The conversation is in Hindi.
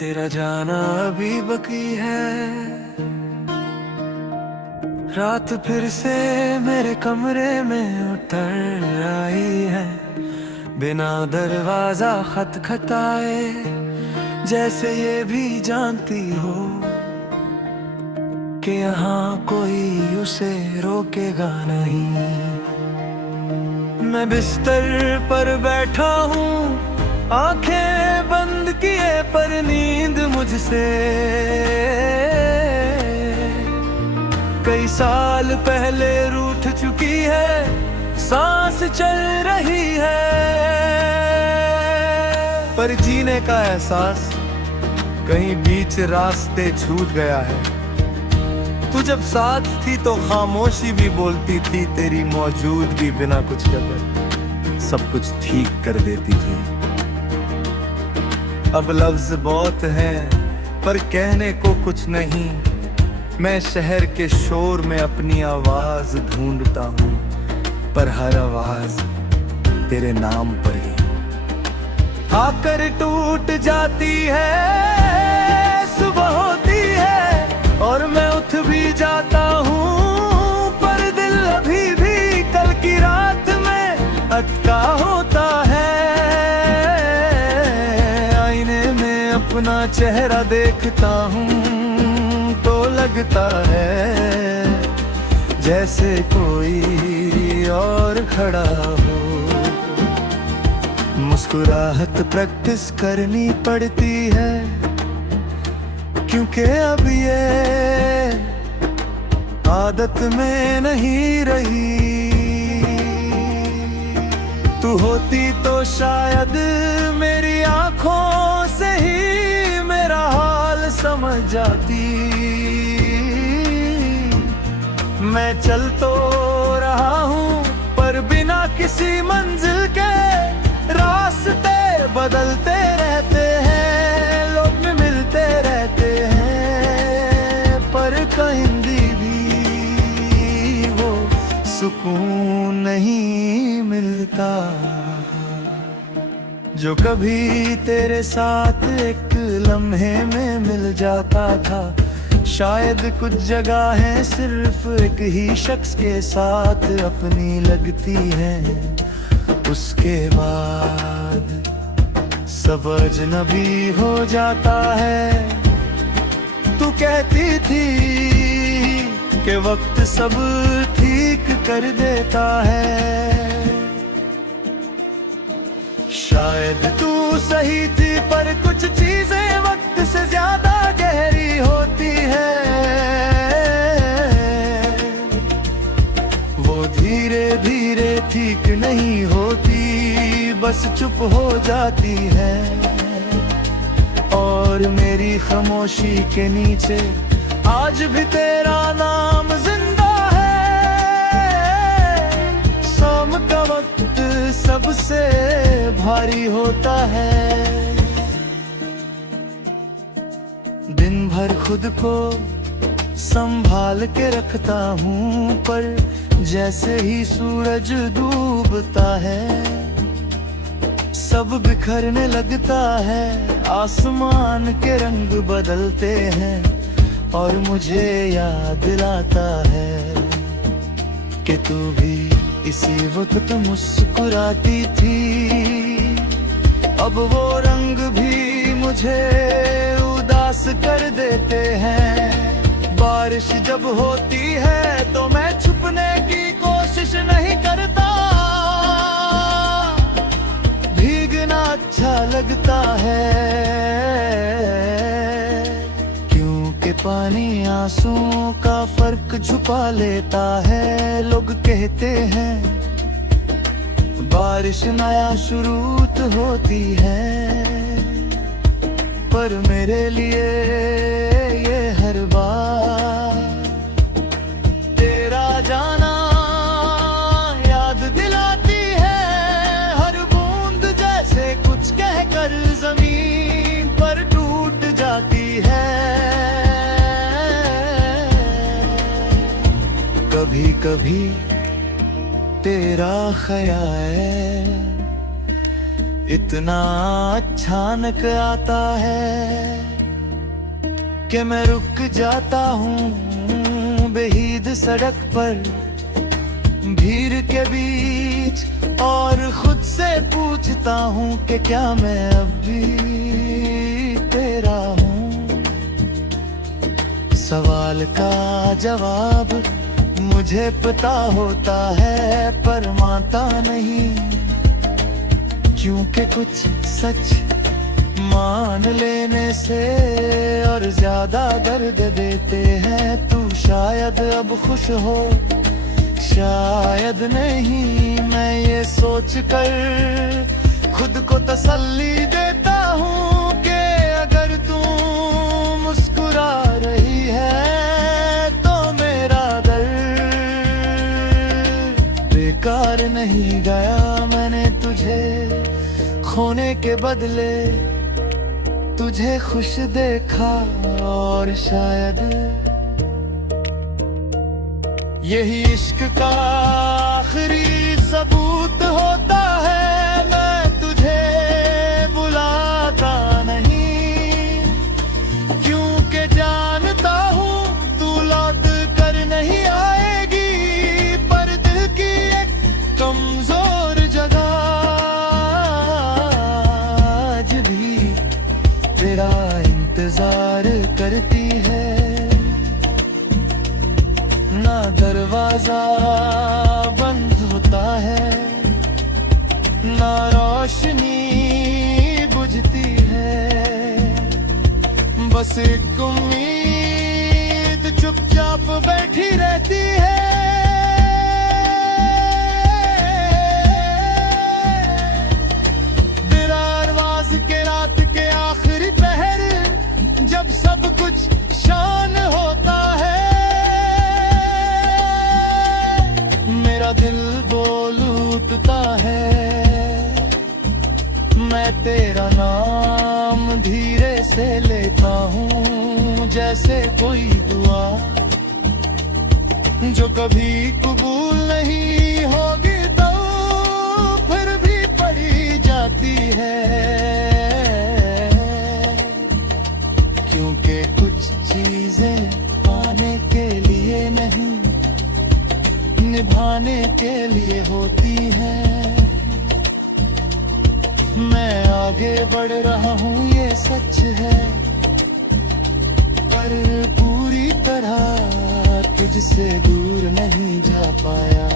तेरा जाना अभी बाकी है। रात फिर से मेरे कमरे में उतर आई है, बिना दरवाजा खटखटाए, जैसे ये भी जानती हो कि यहाँ कोई उसे रोकेगा नहीं। मैं बिस्तर पर बैठा हूँ, आंखें बंद किए, पर नींद मुझसे कई साल पहले रूठ चुकी है, सांस चल रही है। पर जीने का एहसास कहीं बीच रास्ते छूट गया है। तू जब साथ थी तो खामोशी भी बोलती थी, तेरी मौजूदगी बिना कुछ कहे सब कुछ ठीक कर देती थी। अब लफ्ज बहुत हैं पर कहने को कुछ नहीं। मैं शहर के शोर में अपनी आवाज ढूंढता हूँ, पर हर आवाज तेरे नाम पर ही आकर टूट जाती है। सुबह होती है और मैं उठ भी जाता हूँ, पर दिल अभी भी कल की रात में अटका होता है। आईने में अपना चेहरा देखता हूँ तो लगता है जैसे कोई और खड़ा हो। मुस्कुराहट प्रैक्टिस करनी पड़ती है, क्योंकि अब ये आदत में नहीं रही। तू होती तो शायद मेरी आंखों से ही मेरा हाल समझ जाती। मैं चल तो रहा हूँ पर बिना किसी मंजिल के, रास्ते बदलते रहते हैं, लोग भी मिलते रहते हैं, पर कहीं भी वो सुकून नहीं मिलता जो कभी तेरे साथ एक लम्हे में मिल जाता था। शायद कुछ जगहें सिर्फ एक ही शख्स के साथ अपनी लगती हैं, उसके बाद सब अजनबी हो जाता है। तू कहती थी कि वक्त सब ठीक कर देता है। शायद तू सही थी, पर कुछ चीजें वक्त से ज्यादा गहरी होती है। वो धीरे धीरे ठीक नहीं होती, बस चुप हो जाती है। और मेरी खामोशी के नीचे आज भी तेरा नाम जिंदा है। शाम का वक्त सबसे भारी होता है। दिन भर खुद को संभाल के रखता हूँ, पर जैसे ही सूरज डूबता है सब बिखरने लगता है। आसमान के रंग बदलते हैं और मुझे याद दिलाता है कि तू भी इसी वक्त मुस्कुराती थी। अब वो रंग भी मुझे उदास कर देते हैं। बारिश जब होती है तो मैं छुपने की कोशिश नहीं करता, भीगना अच्छा लगता है। क्योंकि पानी आंसुओं का फर्क छुपा लेता है। लोग कहते हैं बारिश नया शुरू होती है, पर मेरे लिए ये हर बार तेरा जाना याद दिलाती है। हर बूंद जैसे कुछ कहकर जमीन पर टूट जाती है। कभी कभी तेरा ख्याल इतना अचानक आता है कि मैं रुक जाता हूँ बेहीद सड़क पर, भीड़ के बीच, और खुद से पूछता हूँ कि क्या मैं अब भी तेरा हूँ। सवाल का जवाब मुझे पता होता है पर मानता नहीं, क्योंकि कुछ सच मान लेने से और ज्यादा दर्द देते हैं। तू शायद अब खुश हो, शायद नहीं, मैं ये सोच कर खुद को तसल्ली देता हूँ कि अगर तू मुस्कुरा रही है तो मेरा दर्द बेकार नहीं गया। मैंने तुझे खोने के बदले तुझे खुश देखा, और शायद यही इश्क का आखिरी सबूत होता है। मैं तुझे बुलाता नहीं, क्योंकि जानता हूँ तू लौट कर नहीं आएगी, पर दिल की एक कमजोर जगह आज भी तेरा इंतजार करती है। ना दरवाजा बंद होता है, ना रोशनी बुझती है, बस एक उम्मीद चुपचाप बैठी रहती है। दरवाज़ के रात के आखिरी पहर, जब सब कुछ शान होता है, मेरा दिल बोल उठता है। मैं तेरा नाम धीरे से लेता हूँ, जैसे कोई दुआ जो कभी कबूल नहीं होगी तो फिर भी पढ़ी जाती है। क्योंकि कुछ चीजें पाने के लिए नहीं, निभाने के लिए होती है। मैं आगे बढ़ रहा हूँ ये सच है, पर पूरी तरह तुझसे दूर नहीं जा पाया।